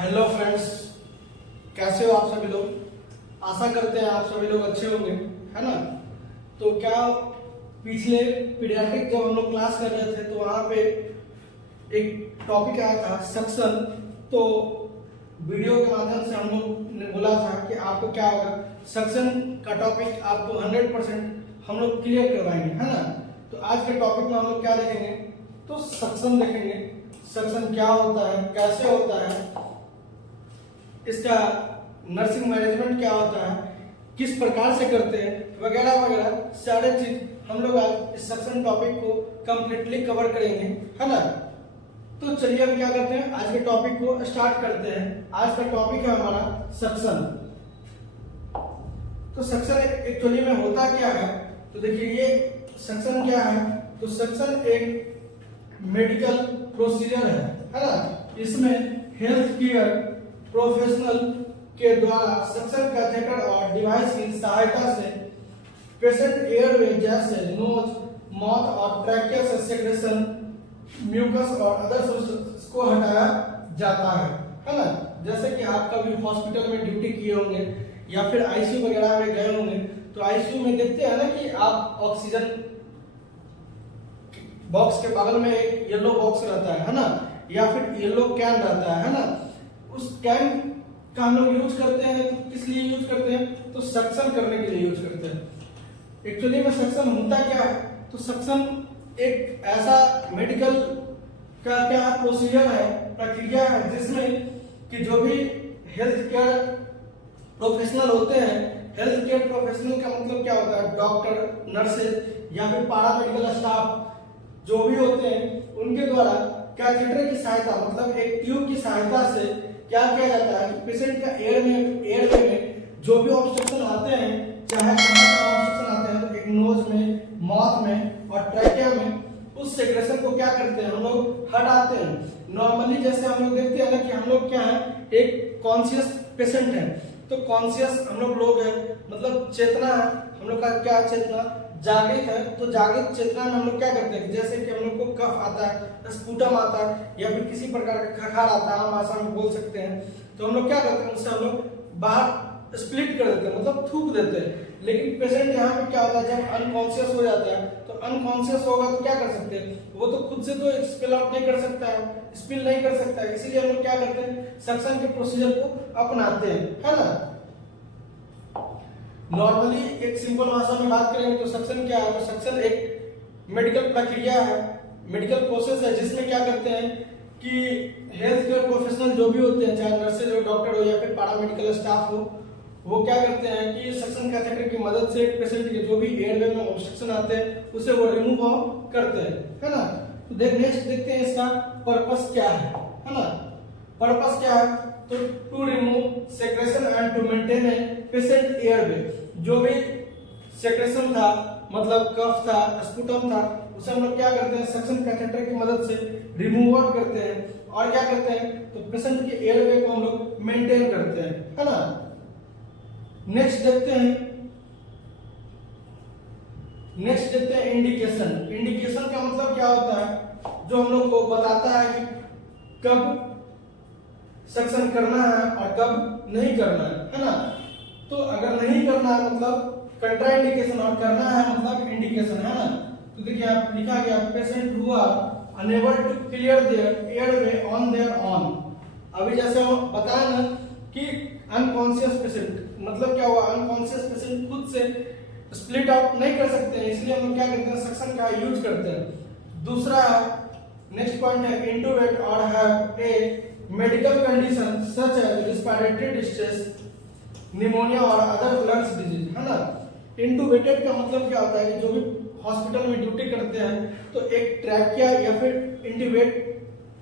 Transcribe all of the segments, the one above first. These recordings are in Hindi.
हेलो फ्रेंड्स, कैसे हो आप सभी लोग। आशा करते हैं आप सभी लोग अच्छे होंगे, है ना। तो क्या पिछले पीडियाट्रिक जब हम लोग क्लास कर रहे थे तो वहाँ पे एक टॉपिक आया था सक्शन। तो वीडियो के माध्यम से हम लोग ने बोला था कि आपको क्या होगा, सक्शन का टॉपिक आपको 100% हम लोग क्लियर करवाएंगे, है ना। तो आज के टॉपिक में हम लोग क्या देखेंगे, तो सक्शन देखेंगे। सक्शन क्या होता है, कैसे होता है, इसका नर्सिंग मैनेजमेंट क्या होता है, किस प्रकार से करते हैं, वगैरह वगैरह सारे चीज हम लोग आज इस सक्शन टॉपिक को कंप्लीटली कवर करेंगे, है ना। तो चलिए हम क्या करते हैं, आज के टॉपिक को स्टार्ट करते हैं। आज का टॉपिक है हमारा सक्शन। तो सक्शन एक्चुअली में होता क्या है, तो देखिए ये सक्शन क्या है, तो सक्शन एक मेडिकल प्रोसीजर है ना। इसमें हेल्थ केयर प्रोफेशनल के द्वारा सक्शन कैथेटर और डिवाइस की सहायता से पेशेंट एयरवे जैसे नोज, माउथ और ट्रैकिया से सेक्रेशन, म्यूकस और अदर सब्सटेंस को हटाया जाता है ना। जैसे कि आप कभी हॉस्पिटल में ड्यूटी किए होंगे या फिर आईसीयू वगैरह में गए होंगे, तो आईसीयू में देखते हैं ना कि आप ऑक्सीजन बॉक्स के बगल में एक येलो बॉक्स रहता है ना, या फिर येलो कैन रहता है ना। उस कैन का हम लोग यूज करते हैं, तो किस लिए यूज करते हैं, तो सक्शन करने के लिए यूज करते हैं। एक्चुअली में सक्शन होता क्या है, तो सक्शन एक ऐसा मेडिकल का क्या प्रोसीजर है, प्रक्रिया है, जिसमें कि जो भी हेल्थ केयर प्रोफेशनल होते हैं, हेल्थ केयर प्रोफेशनल का मतलब क्या होता है, डॉक्टर, नर्सेज या फिर पारा मेडिकल स्टाफ जो भी होते हैं, उनके द्वारा कैथेटर की सहायता मतलब एक ट्यूब की सहायता से क्या किया जाता है कि पेशेंट का एयरवे में जो भी ऑब्स्ट्रक्शन आते हैं, चाहे ऑब्स्ट्रक्शन आते हैं, तो एक नोज में, माउथ में और ट्रैकिया में, उस सेक्रेशन को क्या करते हैं हम लोग, हटाते हैं। नॉर्मली जैसे हम लोग देखते हैं ना कि हम लोग क्या है, एक कॉन्शियस पेशेंट है, तो कॉन्शियस हम लोग हैं, मतलब चेतना है हम लोग का, क्या चेतना जागृत है। तो जागृत चेतना में हम लोग क्या करते हैं, जैसे कि हम लोग को कफ आता है, स्पुटम आता है या फिर किसी प्रकार का खखार आता है, हम आसान में बोल सकते हैं, तो हम लोग क्या करते हैं, उससे हम लोग बाहर स्प्लिट कर देते हैं, मतलब थूक देते हैं। लेकिन पेशेंट यहाँ पे क्या होता है, जब अनकॉन्शियस हो जाता है, तो अनकॉन्शियस होगा तो क्या कर सकते हैं, वो तो खुद से तो एक्सपेल आउट नहीं कर सकता है, स्पिल नहीं कर सकता है, इसीलिए हम लोग क्या करते हैं, सक्शन के प्रोसीजर को अपनाते हैं, है ना। नॉर्मली एक सिंपल भाषा में बात करेंगे तो सक्शन क्या है, तो सक्शन एक मेडिकल प्रक्रिया है, मेडिकल प्रोसेस है, जिसमें क्या करते हैं कि हेल्थ केयर प्रोफेशनल जो भी होते हैं, चाहे नर्सेज हो, डॉक्टर हो या फिर पैरामेडिकल स्टाफ हो, वो क्या करते हैं कि सक्शन कैथेटर की मदद से पेशेंट के जो भी एयरवे में ऑब्स्ट्रक्शन आते हैं उसे वो रिमूव करते हैं, है ना। तो नेक्स्ट देखते हैं इसका पर्पस क्या है ना। पर्पस क्या है, तो to remove secretion and to maintain a patient airway. जो भी सेक्रेशन था, मतलब कफ था, स्पुटम था, उसे हम लोग क्या करते हैं, सक्शन कैथेटर की मदद से रिमूव आउट करते हैं और क्या करते हैं, तो पेशेंट के एयरवे को हम लोग मेंटेन करते हैं, है ना। नेक्स्ट देखते हैं इंडिकेशन। इंडिकेशन का मतलब क्या होता है, जो हम लोग को बताता है कि कब सक्शन करना है और कब नहीं करना है ना। तो अगर नहीं करना है मतलब कंट्रा इंडिकेशन, और करना है मतलब इंडिकेशन, है ना। तो देखिए आप लिखा गया, patient who are unable to clear their airway on their own. अभी जैसे हम बताया ना कि अनकॉन्शियस पेशेंट, मतलब क्या हुआ, अनकॉन्शियस पेशेंट खुद से स्प्लिट आउट नहीं कर सकते हैं, इसलिए हम लोग क्या करते हैं, सक्शन का यूज करते हैं। दूसरा नेक्स्ट पॉइंट है इंटूबेट और have a medical condition such as respiratory distress, pneumonia और अदर लंग्स डिजीज, है ना। इंटूबेटेड का मतलब क्या होता है कि जो भी हॉस्पिटल में ड्यूटी करते हैं, तो एक ट्रैकिया या फिर इंटूबेट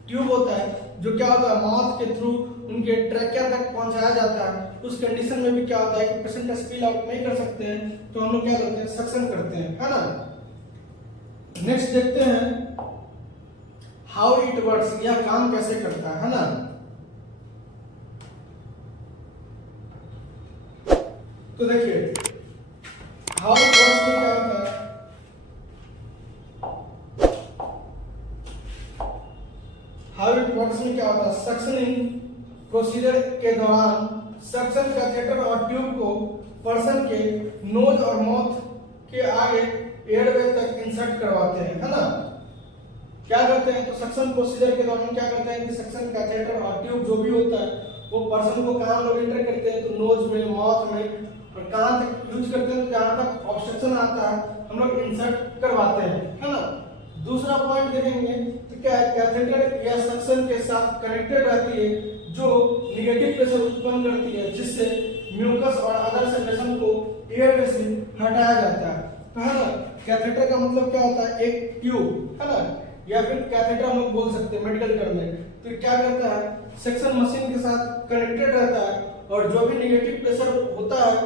ट्यूब होता है, जो क्या होता है, माउथ के थ्रू उनके ट्रैकिया तक पहुंचाया जाता है। उस कंडीशन में भी क्या होता है कि पेशेंट स्पिल आउट नहीं कर सकते हैं, तो हम लोग क्या करते हैं, सक्शन करते हैं, है ना। नेक्स्ट देखते हैं हाउ इट वर्क्स, यह काम कैसे करता है ना। तो देखिए हाउ इट वर्क्स में क्या होता है, हाउ इट वर्क्स में क्या होता है, सक्शनिंग प्रोसीजर के दौरान सक्शन कैथेटर और ट्यूब को पर्सन के नोज और माउथ के आगे एयरवे तक इंसर्ट करवाते हैं, है ना। क्या करते हैं, तो सक्शन प्रोसीजर के दौरान क्या करते हैं कि सक्शन कैथेटर और ट्यूब जो भी होता है वो पर्सन को कहाँ लोग एंटर करते हैं, तो नोज में, माउथ में, और कहाँ तक यूज करते हैं, तो जहाँ तक ऑब्स्ट्रक्शन आता है हम लोग इंसर्ट करवाते हैं, है ना। दूसरा पॉइंट देखेंगे तो क्या है, कैथेटर या सक्शन के साथ कनेक्टेड रहती है जो निगेटिव प्रेशर उत्पन्न करती है, जिससे म्यूकस और अदर सेक्रेशन को एयरवे से हटाया जाता है, है ना। कैथेटर का मतलब क्या होता है, एक ट्यूब, है ना, या फिर कैथेटर हम लोग बोल सकते हैं मेडिकल टर्म में। तो क्या करता है, सक्शन मशीन के साथ कनेक्टेड रहता है और जो भी निगेटिव प्रेशर होता है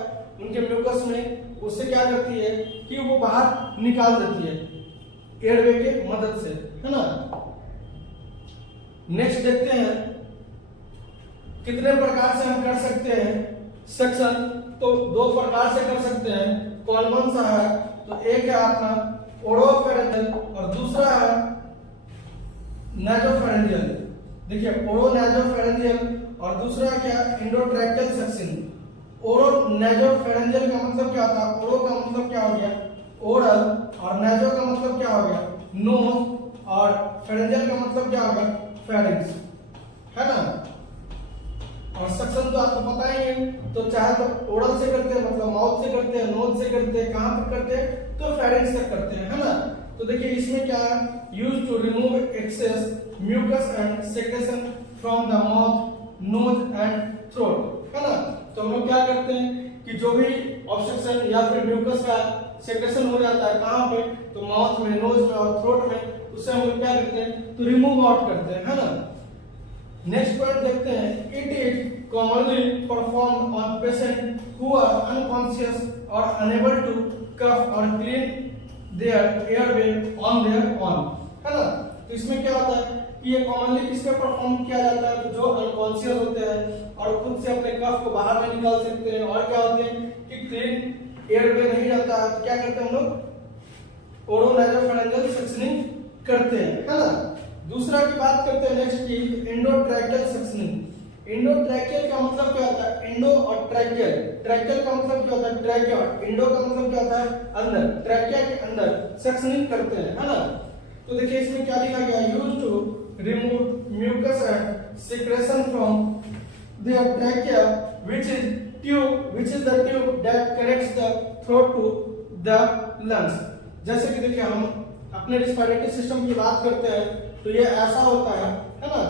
उनके म्यूकस में, उससे क्या करती है कि वो बाहर निकाल देती है एयरवे के मदद से, है ना। नेक्स्ट देखते हैं कितने प्रकार से हम कर सकते हैं सक्शन। तो दो प्रकार से कर सकते हैं, कौन सा है, तो एक है अपना ओरोफेरेंजियल और दूसरा है नासोफेरेंजियल। देखिए ओरोनासोफेरेंजियल और दूसरा क्या, एंडोट्रैकियल सक्शन। ओरोनासोफेरेंजियल का मतलब क्या होता है, ओरो का मतलब क्या हो गया ओरल, और नासो का मतलब क्या हो गया नोज, और फेरेंजियल का मतलब क्या हो गया फेरिंक्स, है ना। और सक्शन तो आपको पता ही है, तो चाहे तो ओरल से करते हैं मतलब माउथ से करते हैं, नोज से करते हैं, कहां तक करते हैं, तो फेरिंक्स तक करते हैं, है ना। तो देखिए इसमें क्या है, use to remove excess mucus and secretion from the mouth, nose and throat, है ना। तो हम लोग क्या करते हैं कि जो भी ऑब्स्ट्रक्शन या फिर म्यूकस का सेक्रेशन हो जाता है कहां पे, तो माउथ में, नोज में और थ्रोट में, उससे हम लोग क्या करते हैं, तो रिमूव आउट करते हैं, है ना। नेक्स्ट पॉइंट देखते हैं, it is commonly perform on patient who are unconscious और अनेबल टू कफ और clean their airway on their own, है ना। तो इसमें क्या होता है कि ये कॉमनली किस पे परफॉर्म किया जाता है, तो जो अनकॉन्शियस होते हैं और खुद से अपने कफ को बाहर नहीं निकाल सकते हैं, और क्या होते हैं कि क्लीन एयरवे नहीं जाता है, तो क्या करते हैं हम लोग ओरोनासोफेरेंजियल सक्शनिंग करते हैं, है ना। दूसरा की बात करते हैं नेक्स्ट की, एंडोट्रैकियल सक्शनिंग। एंडोट्रैकियल का मतलब क्या होता है, एंडो और ट्रैकियल। ट्रैकियल का मतलब क्या होता है ट्रैकिया, एंडो का मतलब क्या होता है अंदर, ट्रैकिया के अंदर सक्शनिंग करते हैं, है ना। तो देखिए इसमें क्या लिखा गया, use to remove mucus and secretion from their trachea which is the tube that connects the throat to the lungs. जैसे कि देखिए हम अपने रिस्पिरेटरी सिस्टम की बात करते हैं, तो ये ऐसा होता है ना।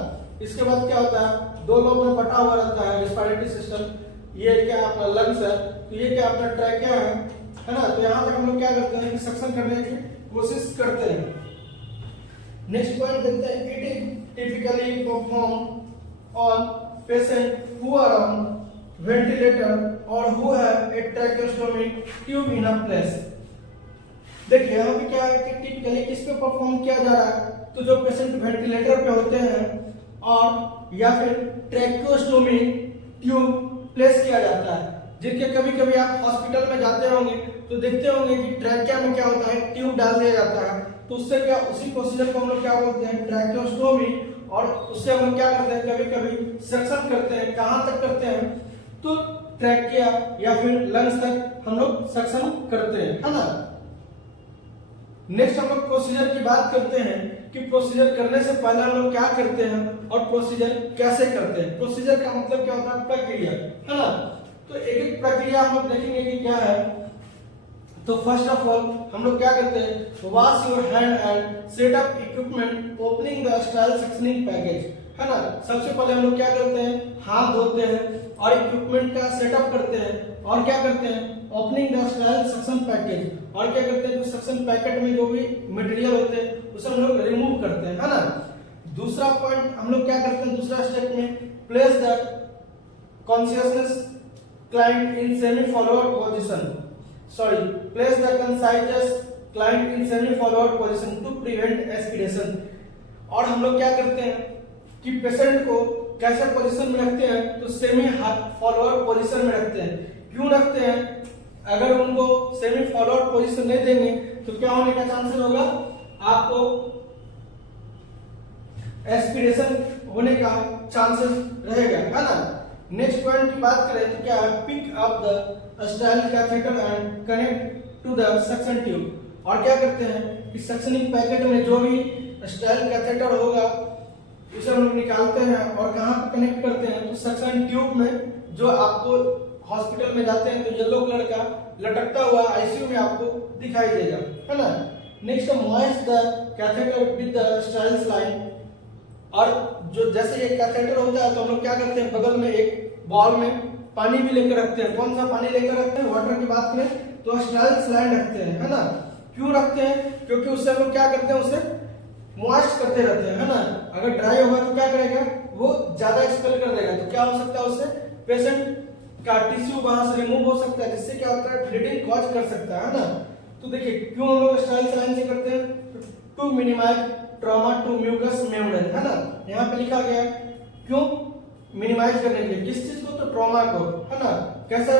इसके बाद क्या होता है, दो लोग में बटा हुआ रहता है रिस्पिरेटरी सिस्टम। ये क्या अपना लंग्स है, तो ये क्या अपना ट्रैकिया है ना। तो यहाँ तक हम लोग क्या करते हैं कि सक्शन करने की कोशिश करते हैं। नेक्स्ट पॉइंट देखते हैं, it is typically perform on patient who are on ventilator और who have a tracheostomy tube in a place. देखिए यहाँ पे क्या है कि टिपिकली किस पे परफॉर्म किया जा रहा है, तो जो पेशेंट वेंटिलेटर पे होते हैं और या फिर ट्रैकियोस्टोमी ट्यूब प्लेस किया जाता है। जिनके कभी कभी आप हॉस्पिटल में जाते होंगे तो देखते होंगे कि ट्रैकिया में क्या होता है, ट्यूब डाल दिया जाता है। तो उससे क्या, उसी प्रोसीजर को हम लोग क्या बोलते हैं ट्रैकियोस्टोमी, और उससे हम लोग क्या करते हैं कभी कभी सक्शन करते हैं। कहां तक करते हैं, तो ट्रैकिया या फिर लंग्स तक हम लोग सक्शन करते हैं, है ना। नेक्स्ट हम लोग प्रोसीजर की बात करते हैं कि प्रोसीजर करने से पहले हम लोग क्या करते हैं और प्रोसीजर कैसे करते हैं। प्रोसीजर का मतलब क्या होता है, प्रक्रिया, है ना। तो एक एक प्रक्रिया हम लोग देखेंगे कि क्या है। तो फर्स्ट ऑफ ऑल हम लोग क्या करते हैं, wash your hand and set up equipment opening the style suctioning package, है ना। सबसे पहले हम लोग क्या करते हैं, हाथ धोते हैं और इक्विपमेंट का सेटअप करते हैं, और क्या करते हैं opening the style suction package, और क्या करते हैं जो सक्शन पैकेट में जो भी मटेरियल होते हैं उसे हम लोग रिमूव करते हैं, है ना। दूसरा पॉइंट हम लोग क्या करते हैं, दूसरा स्टेप में place the consciousness client in semi forward position, sorry place the conscious client in semi forward position to prevent aspiration. और हम लोग क्या करते हैं कि पेशेंट को कैसे पोजीशन में रखते हैं, तो सेमी फॉरवर्ड पोजीशन में रखते हैं। क्यों रखते हैं, अगर उनको सेमी फॉरवर्ड पोजीशन नहीं देंगे तो क्या होने का चांसेस होगा, आपको एस्पिरेशन होने का चांसेस रहेगा, है ना। नेक्स्ट पॉइंट की बात करें तो क्या है, pick up the style catheter and connect to the suction tube. और क्या करते हैं कि सक्शनिंग पैकेट में जो भी स्टाइल कैथेटर होगा उसे हम लोग निकालते हैं और कहाँ पे कनेक्ट करते हैं, तो सक्शन ट्यूब में, जो आपको हॉस्पिटल में जाते हैं तो येलो कलर का लटकता हुआ आईसीयू में आपको दिखाई देगा, है ना। Next moist the catheter with the styles line. और जो जैसे ये कैथेटर होता है तो हम लोग क्या करते हैं, बगल में एक बॉल में पानी भी लेकर रखते हैं। कौन सा पानी लेकर रखते हैं, वाटर की बात करें तो स्टाइल्स लाइन रखते हैं, है ना। क्यों रखते हैं, क्योंकि उससे हम लोग क्या करते हैं, उसे मॉइस्ट करते रहते हैं, है ना। अगर ड्राई होगा तो क्या करेगा, वो ज्यादा एक्सपेल कर देगा, तो क्या हो सकता है, उससे पेशेंट का टिश्यू वहां से रिमूव हो सकता है, जिससे क्या होता है, ब्लीडिंग कॉज कर सकता है ना। तो देखिए क्यों हम लोग स्टाइल्स लाइन से करते हैं, to minimize trauma to mucus membrane, है ना। यहाँ पे लिखा गया क्यों, मिनिमाइज करने के लिए, किस चीज को, तो ट्रॉमा को, है ना। कैसा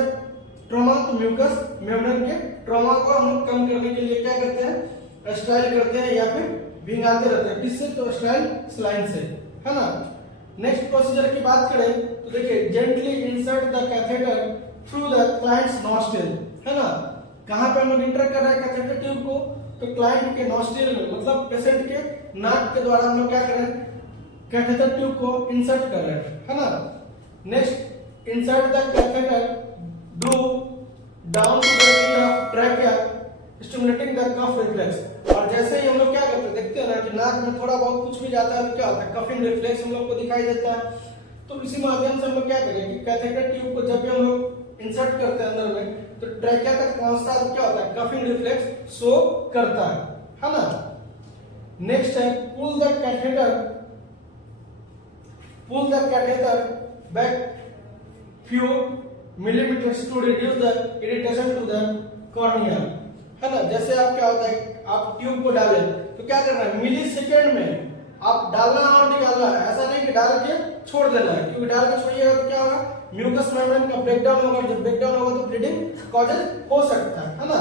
ट्रॉमा, तो म्यूकस मेम्ब्रेन के ट्रॉमा को हम लोग कम करने के लिए क्या करते हैं, स्टाइल करते हैं या फिर भिंगाते रहते हैं। किससे, तो स्टाइल स्लाइन से, है ना। नेक्स्ट प्रोसीजर की बात करें तो देखिए gently insert the catheter through the clients nostril, है ना। कहां पे हम लोग इंटर कर रहे हैं कैथेटर ट्यूब को, तो क्लाइंट के नॉस्ट्रिल में, मतलब पेशेंट के नाक के द्वारा हम लोग क्या कर रहे हैं, कैथेटर ट्यूब को इंसर्ट कर रहे हैं, है ना। Next insert the catheter do down to the end of trachea stimulating the cough reflex. और जैसे ही हम लोग क्या करते हैं, देखते हैं ना कि नाक में थोड़ा बहुत कुछ भी जाता है तो क्या होता है, कफिंग रिफ्लेक्स हम लोग को दिखाई देता है। तो इसी माध्यम से हम लोग क्या करें कि कैथेटर ट्यूब को जब भी हम लोग इंसर्ट करते हैं अंदर में, तो ट्रैकिया तक पहुंचता है तो क्या होता है, कफिंग रिफ्लेक्स शो करता है ना। नेक्स्ट है pull the catheter back few millimeters to reduce the irritation to the cornea, है ना। जैसे आप क्या होता है, आप ट्यूब को डाले तो क्या करना है, मिली सेकेंड में आप डालना और निकालना है, ऐसा नहीं कि डाल के छोड़ देना है, क्योंकि डाल के छोड़िएगा तो क्या होगा, म्यूकस मेम्ब्रेन का ब्रेकडाउन होगा, जब ब्रेकडाउन होगा तो ब्लीडिंग कॉजेज हो सकता है ना।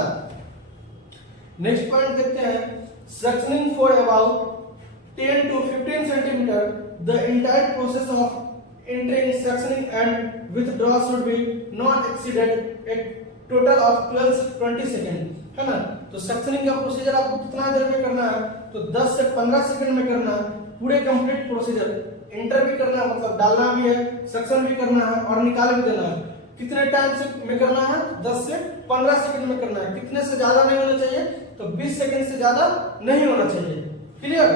नेक्स्ट पॉइंट देखते हैं, suctioning for about 10 to 15 centimetre, the entire process of entering suctioning and withdrawal should be not exceeded a total of 12 to 20 second, है ना। तो सक्शनिंग का प्रोसीजर आपको कितना देर में करना है, तो 10 से 15 सेकंड में करना है, पूरे कंप्लीट प्रोसीजर। इंटर भी करना है, मतलब डालना भी है, सक्शन भी करना है और निकाल भी देना है। कितने टाइम से में करना है, 10 से 15 सेकंड में करना है। कितने से ज्यादा नहीं होना चाहिए, तो 20 सेकंड से ज्यादा नहीं होना चाहिए, क्लियर।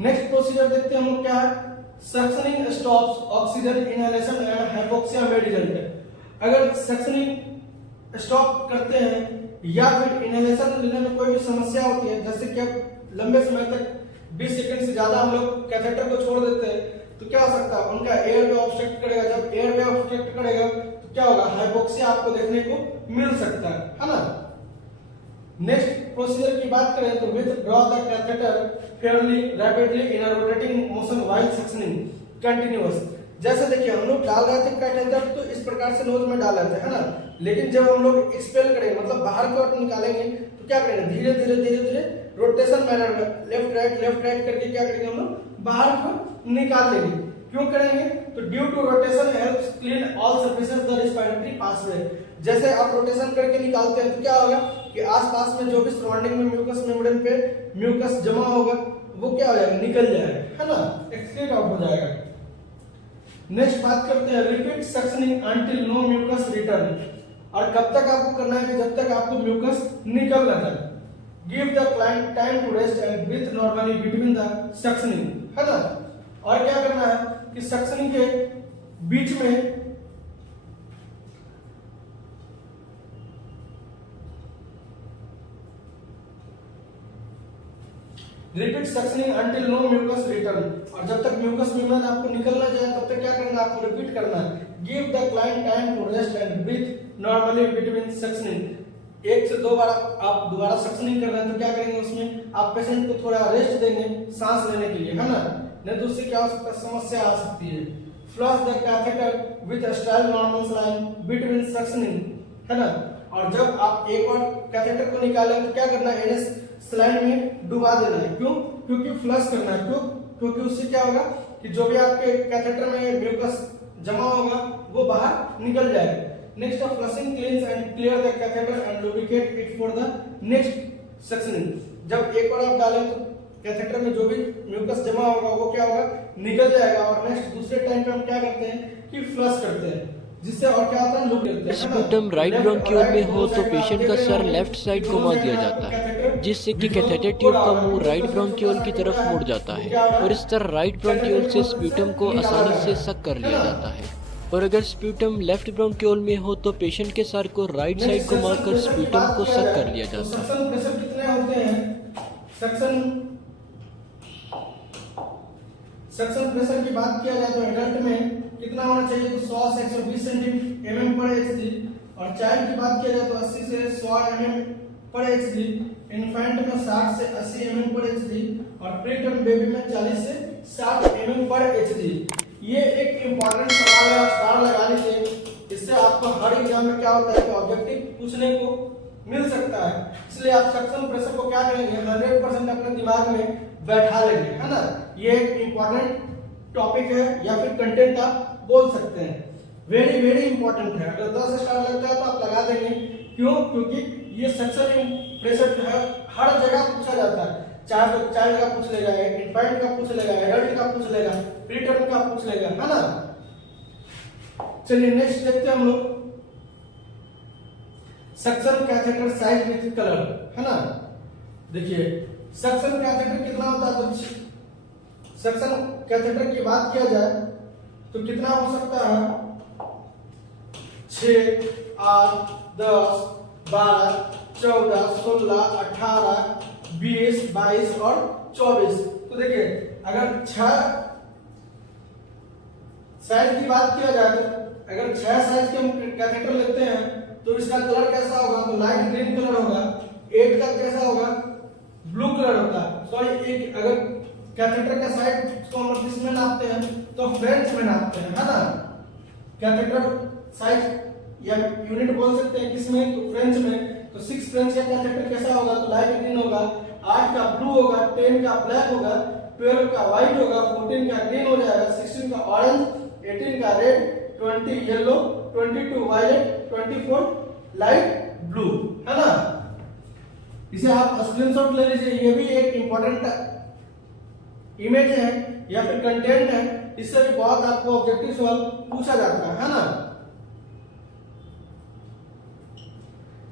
नेक्स्ट प्रोसीजर देखते हैं हम लोग क्या है, suctioning stops oxygen inhalation and hypoxia में रिजल्ट। अगर सक्शनिंग स्टॉप करते हैं या फिर इनहेलेशन लेने में कोई भी समस्या होती है, जैसे कि अब लंबे समय तक 20 सेकंड से ज्यादा हम लोग कैथेटर को छोड़ देते हैं, तो क्या हो सकता है, उनका एयर वे ऑब्स्ट्रक्ट करेगा। जब एयर वे ऑब्स्ट्रक्ट करेगा तो क्या होगा, हाइपोक्सिया आपको देखने को मिल सकता है ना। नेक्स्ट प्रोसीजर की बात करें तो withdraw the catheter Fairlie rapidly in a rotating motion while suctioning continuous. जैसे देखिए हम लोग डाल रहे थे कैथेटर तो इस प्रकार से नोज में डाल रहे थे, है ना। लेकिन जब हम लोग एक्सपेल करेंगे, मतलब बाहर की ओर निकालेंगे, तो क्या करेंगे, धीरे धीरे रोटेशन मैनर में लेफ्ट राइट करके क्या करेंगे, हम लोग बाहर को निकाल लेंगे। क्यों करेंगे, तो due to rotation helps clean all surfaces the respiratory pathway. जैसे आप रोटेशन करके निकालते हैं तो क्या होगा कि आसपास में जो भी सराउंडिंग में म्यूकस मेम्ब्रेन पे म्यूकस जमा होगा वो क्या हो जाएगा, निकल जाएगा, है ना, एक्सक्रीट आउट हो जाएगा। नेक्स्ट बात करते हैं repeat suctioning until no mucus return. और कब तक आपको करना है कि जब तक आपको म्यूकस निकल रहा है। Give the client time to rest and breathe normally between the suctioning, है ना। और क्या करना है कि सक्शनिंग के बीच में repeat suctioning until no mucus return. और जब तक म्यूकस मेम्ब्रेन आपको निकलना जाए तब तक क्या करना है, आपको रिपीट करना है। Give the client time to rest and breathe normally between suctioning. 1 से 2 बार आप दोबारा सक्शनिंग कर रहे हैं तो क्या करेंगे, उसमें आप पेशेंट को थोड़ा रेस्ट देंगे सांस लेने के लिए, है ना। नहीं तो उससे क्या हो सकता है, समस्या आ सकती है। Flush the catheter with style normal line between suctioning, है ना। और जब आप एक बार कैथेटर को निकालें तो क्या करना है, एनएस स्लाइन में डुबा देना है। क्यों, क्योंकि फ्लश करना है। क्यों, क्योंकि उससे क्या होगा कि जो भी आपके कैथेटर में म्यूकस जमा होगा वो बाहर निकल जाएगा। नेक्स्ट है flushing क्लींस and clear the catheter and lubricate it for the next suctioning. जब एक बार आप डालें तो कैथेटर में जो भी म्यूकस जमा होगा वो क्या होगा, निकल जाएगा। और नेक्स्ट दूसरे टाइम पे हम क्या करते हैं कि फ्लश करते हैं, जिससे और क्या होता है, लुक करते हैं। स्प्यूटम राइट ब्रोंक्यूल में हो तो पेशेंट का सर लेफ्ट साइड घुमा दिया जाता है, जिससे कि कैथेटर ट्यूब का मुंह राइट ब्रोंक्यूल की तरफ मुड़ जाता है और इस तरह राइट ब्रोंक्यूल से स्प्यूटम को आसानी से सक कर लिया जाता है। और अगर स्प्यूटम लेफ्ट ब्रोंक्यूल में हो तो पेशेंट के सर को राइट साइड घुमाकर स्प्यूटम को सक कर लिया जाता है। सक्शन प्रेशर कितने होते हैं? सक्शन प्रेशर की बात किया जाए तो एडल्ट में कितना होना चाहिए? तो 100 से 120 mm पर एचजी। और चाइल्ड की बात किया जाए तो 80 से 100 mm पर एचजी। इन्फेंट में 60 से 80 mm पर एचजी और प्रीटर्म बेबी में 40 से 60 mm पर एचजी। ये एक इम्पॉर्टेंट सवाल है, आप स्टार लगा लीजिए। इससे आपको हर एग्जाम में क्या होता है कि ऑब्जेक्टिव पूछने को मिल सकता है, इसलिए आप सक्शन प्रेशर को क्या करेंगे, 100% अपने दिमाग में बैठा लेंगे, है ना। ये एक इम्पॉर्टेंट टॉपिक है या फिर कंटेंट आप बोल सकते हैं, वेरी वेरी इंपॉर्टेंट है। अगर 10 स्टार लगता है तो आप लगा देंगे। क्यों? क्योंकि ये सक्शन प्रेशर जो है हर जगह पूछा जाता है। चाहे तो चाइल्ड का पूछ लेगा, इन्फेंट का पूछ लेगा, एडल्ट का पूछ लेगा, प्रीटर्म का पूछ लेगा, है ना। चलिए नेक्स्ट देखते हैं हम लोग suction catheter size with colour, है ना। देखिए सक्शन कैथेटर कितना होता है, तो सक्शन कैथेटर की बात किया जाए तो कितना हो सकता है? 6, 8, 10, 12, 14, 16, 18, 20, 22 और 24। तो देखिए अगर 6 साइज की बात किया जाए तो अगर 6 साइज के हम कैथेटर लेते हैं तो इसका कलर कैसा होगा? तो लाइट ग्रीन कलर होगा। 8 का कैसा होगा? ब्लू कलर होता है। सॉरी, एक अगर कैथेटर का साइज को हम किस में नापते हैं तो फ्रेंच में नापते हैं, है ना। कैथेटर साइज या यूनिट बोल सकते हैं किसमें? तो फ्रेंच में। तो 6 फ्रेंच का कैथेटर कैसा होगा? तो लाइट ग्रीन होगा। 8 का ब्लू होगा, 10 का ब्लैक होगा, 12 का व्हाइट होगा, 14 का ग्रीन हो जाएगा, 16 का ऑरेंज, 18 का red, 20 yellow, 22 violet, 24 light blue, है ना। इसे आप स्क्रीनशॉट ले लीजिए। ये भी एक इंपॉर्टेंट इमेज है या फिर कंटेंट है, इससे भी बहुत आपको ऑब्जेक्टिव सवाल पूछा जाता है ना।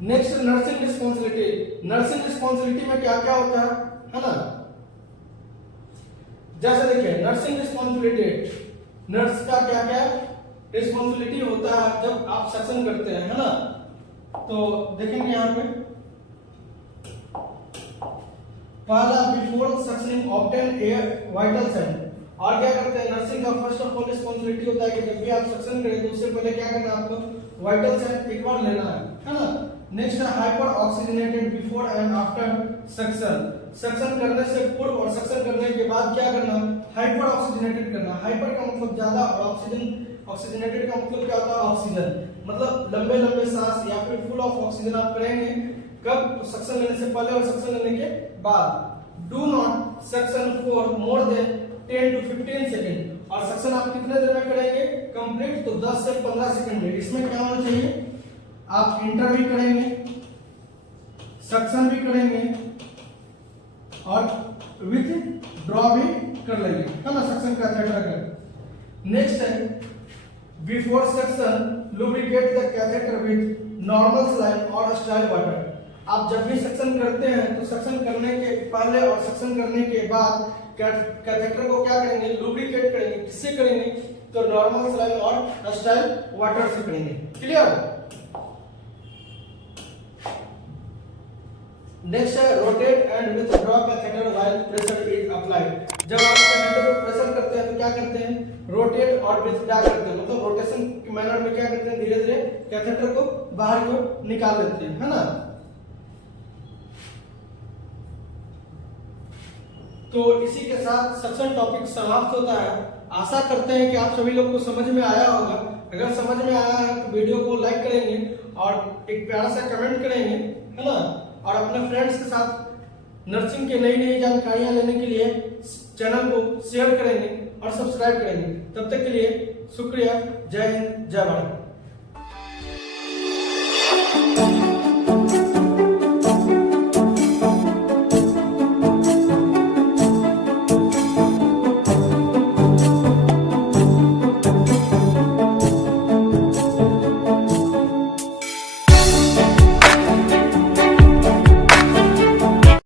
Next nursing responsibility. Nursing responsibility में क्या क्या होता है ना। जैसे देखिए नर्सिंग रिस्पॉन्सिबिलिटी, नर्स का क्या क्या रिस्पॉन्सिबिलिटी होता है जब आप सक्शन करते हैं, है ना। तो देखेंगे यहाँ पे पहला before suctioning obtain a vital sign. और क्या करते हैं नर्सिंग का फर्स्ट ऑफ ऑल रिस्पॉन्सिबिलिटी होता है कि जब भी आप सक्शन करें तो उससे पहले क्या करना है, आपको वाइटल साइन एक बार लेना है ना। नेक्स्ट है hyper oxygenated before and after suction. Suction करने से पूर्व और सक्शन करने के बाद क्या करना, हाइपर ऑक्सीजनेटेड करना। हाइपर का मतलब ज्यादा और ऑक्सीजनेटेड का मतलब क्या होता है? ऑक्सीजन, मतलब लंबे लंबे सांस या फिर फुल ऑफ ऑक्सीजन आप करेंगे। कब? तो सक्शन लेने से पहले और सक्शन लेने के बाद। Do not suction for more than 10 to 15 second. और सक्शन आप कितने देर में करेंगे कंप्लीट? तो 10 से 15 सेकेंड में। इसमें क्या होना चाहिए, आप इंटर भी करेंगे, सक्शन भी करेंगे और विथ ड्रॉ भी कर लेंगे, है ना, सक्शन का कैथेटर का। नेक्स्ट है before suction lubricate the catheter with normal saline और स्टाइल वाटर। आप जब भी सक्शन करते हैं तो सक्शन करने के पहले और सक्शन करने के बाद कैथेटर को क्या करेंगे, लुब्रिकेट करेंगे। किससे करेंगे? तो नॉर्मल सलाइन और स्टाइल वाटर से करेंगे। क्लियर? नेक्स्ट है rotate and withdraw catheter while pressure is applied. जब आप कैथेटर पर प्रेशर करते हैं तो क्या करते हैं, रोटेट और विथड्रॉ करते हैं, मतलब रोटेशन के मैनर में क्या करते हैं, धीरे धीरे कैथेटर को बाहर की ओर निकाल लेते हैं, है ना। तो इसी के साथ सक्शन टॉपिक समाप्त होता है। आशा करते हैं कि आप सभी लोग को समझ में आया होगा। अगर समझ में आया है तो वीडियो को लाइक करेंगे और एक प्यारा सा कमेंट करेंगे, है ना। और अपने फ्रेंड्स के साथ नर्सिंग के नई नई जानकारियां लेने के लिए चैनल को शेयर करेंगे और सब्सक्राइब करेंगे। तब तक के लिए शुक्रिया। जय हिंद, जय भारत।